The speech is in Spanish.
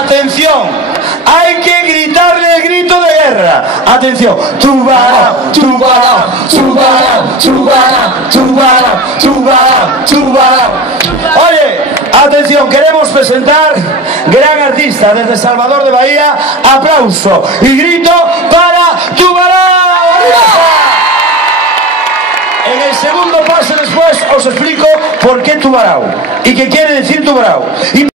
Atención. Hay que gritarle el grito de guerra. Atención. Tubarão, tubarão, tubarão, tubarão, tubarão, tubarão, tubarão. Oye, atención, queremos presentar gran artista desde Salvador de Bahía. Aplauso y grito para Tubarão. En el segundo paso después os explico por qué Tubarão y qué quiere decir Tubarão.